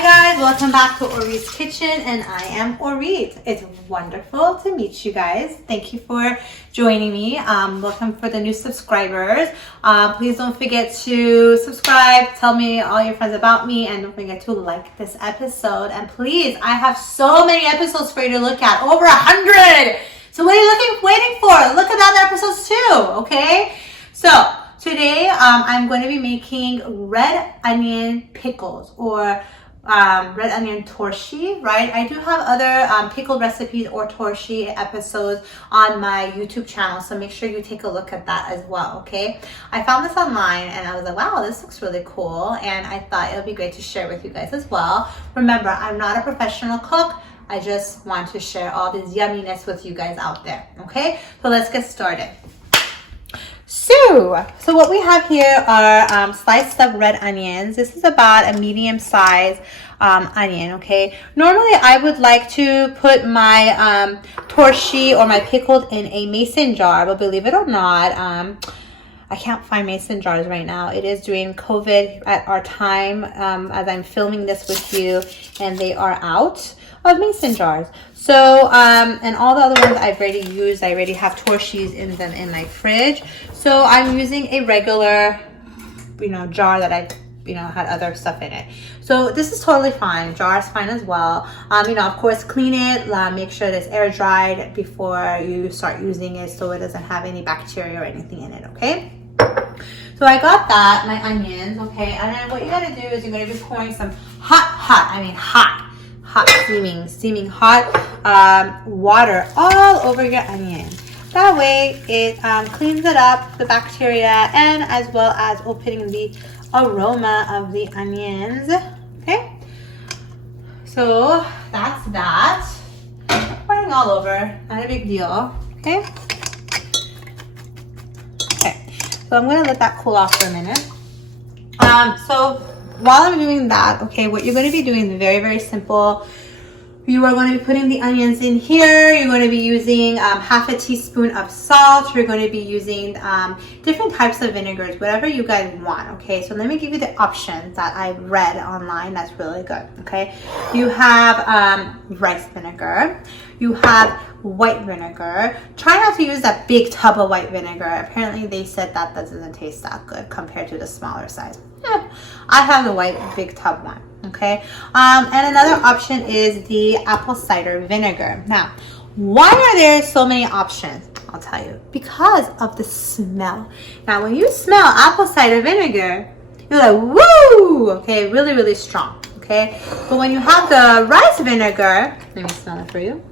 Hi guys, welcome back to Orit's Kitchen, and I am Orit. It's wonderful to meet you guys. Thank you for joining me. Welcome for the new subscribers. Please don't forget to subscribe, tell me all your friends about me, and don't forget to like this episode. And please, I have so many episodes for you to look at, over 100. So what are you waiting for? Look at the other episodes too, okay? So today I'm going to be making red onion pickles, or red onion torshi, right? I do have other pickled recipes or torshi episodes on my YouTube channel, so make sure you take a look at that as well, okay? I found this online and I was like, wow, this looks really cool, and I thought it would be great to share with you guys as well. Remember, I'm not a professional cook. I just want to share all this yumminess with you guys out there, okay? So let's get started. So what we have here are sliced up red onions. This is about a medium size onion, okay? Normally I would like to put my torshi or my pickled in a mason jar, but believe it or not, I can't find mason jars right now. It is during COVID at our time as I'm filming this with you, and they are out of mason jars. So and all the other ones I've already used. I already have torshis in them in my fridge, so I'm using a regular jar that I had other stuff in it. So this is totally fine. Jar is fine as well. Of course, clean it, make sure it's air dried before you start using it, so it doesn't have any bacteria or anything in it, okay? So I got that, my onions, okay? And then what you gotta do is you're gonna be pouring some hot, steaming hot water all over your onion. That way it cleans it up, the bacteria, and as well as opening the aroma of the onions, okay? So that's that. Pouring all over, not a big deal, okay? So I'm going to let that cool off for a minute. So while I'm doing that, okay, what you're going to be doing is very, very simple. You are going to be putting the onions in here. You're going to be using half a teaspoon of salt. You're going to be using different types of vinegars, whatever you guys want, okay? So let me give you the options that I read online that's really good, okay? You have rice vinegar. You have white vinegar. Try not to use that big tub of white vinegar. Apparently they said that doesn't taste that good compared to the smaller size. I have the white big tub one, okay? And another option is the apple cider vinegar. Now, why are there so many options? I'll tell you. Because of the smell. Now, when you smell apple cider vinegar, you're like, woo! Okay, really, really strong, okay? But when you have the rice vinegar, let me smell it for you.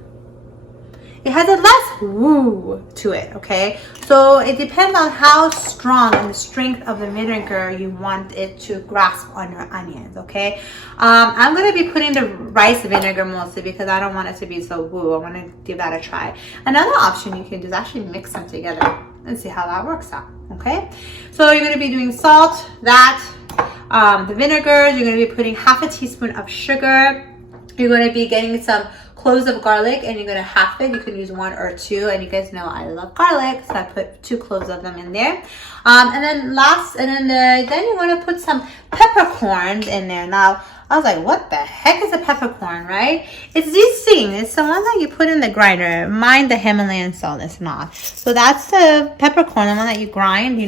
It has a less woo to it, okay? So it depends on how strong and the strength of the vinegar you want it to grasp on your onions, okay? I'm going to be putting the rice vinegar mostly because I don't want it to be so woo. I want to give that a try. Another option you can do is actually mix them together and see how that works out, okay? So you're going to be doing salt, the vinegars. You're going to be putting half a teaspoon of sugar. You're going to be getting some cloves of garlic, and you're going to half it. You can use one or two, and you guys know I love garlic, so I put 2 cloves of them in there. And then then you want to put some peppercorns in there. Now I was like, what the heck is a peppercorn, right? It's these things. It's the one that you put in the grinder. Mine, the Himalayan salt, is not. So that's the peppercorn, the one that you grind,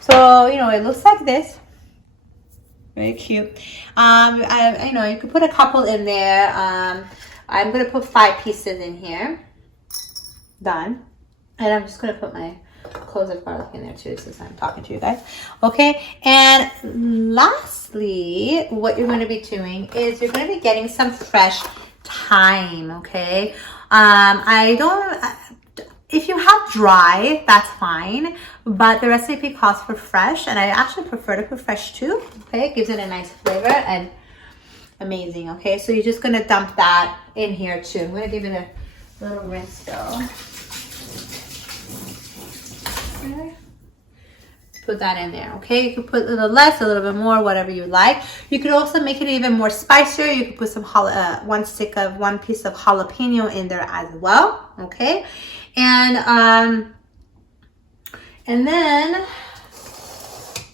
So it looks like this. Very cute. You could put a couple in there. I'm going to put 5 pieces in here. Done. And I'm just going to put my cloves of garlic in there too, since I'm talking to you guys. Okay. And lastly, what you're going to be doing is you're going to be getting some fresh thyme. Okay. If you have dry, that's fine. But the recipe calls for fresh. And I actually prefer to put fresh too. Okay. It gives it a nice flavor and amazing. Okay, so you're just gonna dump that in here too. I'm gonna give it a little rinse though. Okay. Put that in there. Okay, you can put a little less, a little bit more, whatever you like. You could also make it even more spicier. You could put some one piece of jalapeno in there as well. Okay, and then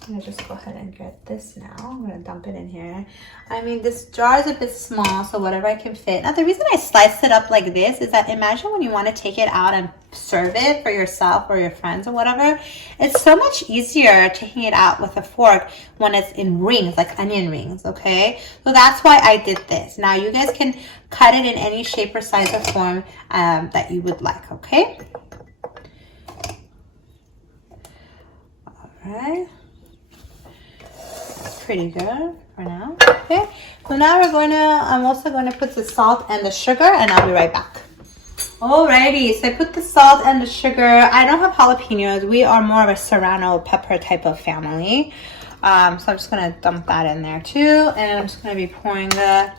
I'm gonna just go ahead and get this now. I'm gonna dump it in here. I mean, this jar is a bit small, so whatever I can fit. Now, the reason I sliced it up like this is that imagine when you want to take it out and serve it for yourself or your friends or whatever. It's so much easier taking it out with a fork when it's in rings, like onion rings, okay? So that's why I did this. Now, you guys can cut it in any shape or size or form that you would like, okay? All right. Pretty good for now. Okay, so now I'm also going to put the salt and the sugar, and I'll be right back. Alrighty, so I put the salt and the sugar. I don't have jalapenos. We are more of a serrano pepper type of family. So I'm just going to dump that in there too. And I'm just going to be pouring the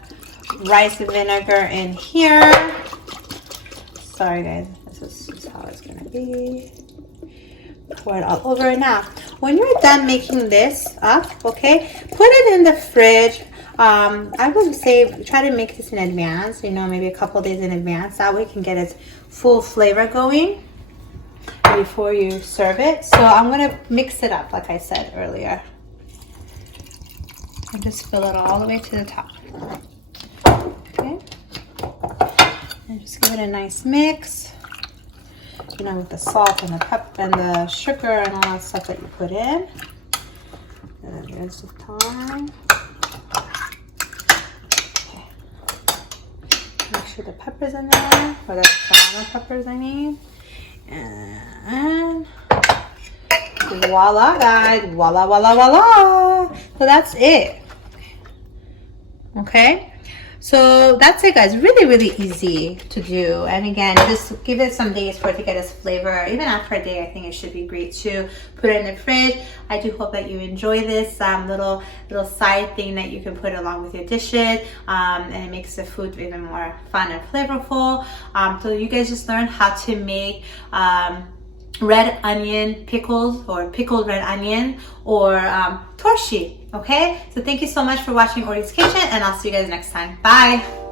rice vinegar in here. Sorry guys, this is how it's going to be. Pour it all over. Now, when you're done making this up, okay, put it in the fridge. I would say try to make this in advance, you know, maybe a couple days in advance. That way you can get its full flavor going before you serve it. So I'm going to mix it up like I said earlier. And just fill it all the way to the top. Okay. And just give it a nice mix. You know, with the salt and the pepper and the sugar and all that stuff that you put in. And then here's the thyme. Okay. Make sure the pepper's in there, or the serrano peppers, I mean. And voila, guys! Voila, voila, voila! So that's it. Okay. So that's it, guys. Really, really easy to do. And again, just give it some days for it to get its flavor. Even after a day, I think it should be great to put it in the fridge. I do hope that you enjoy this little side thing that you can put along with your dishes. And it makes the food even more fun and flavorful. So you guys just learned how to make red onion pickles, or pickled red onion, or torshi. Okay, so thank you so much for watching Orit's Kitchen, and I'll see you guys next time. Bye.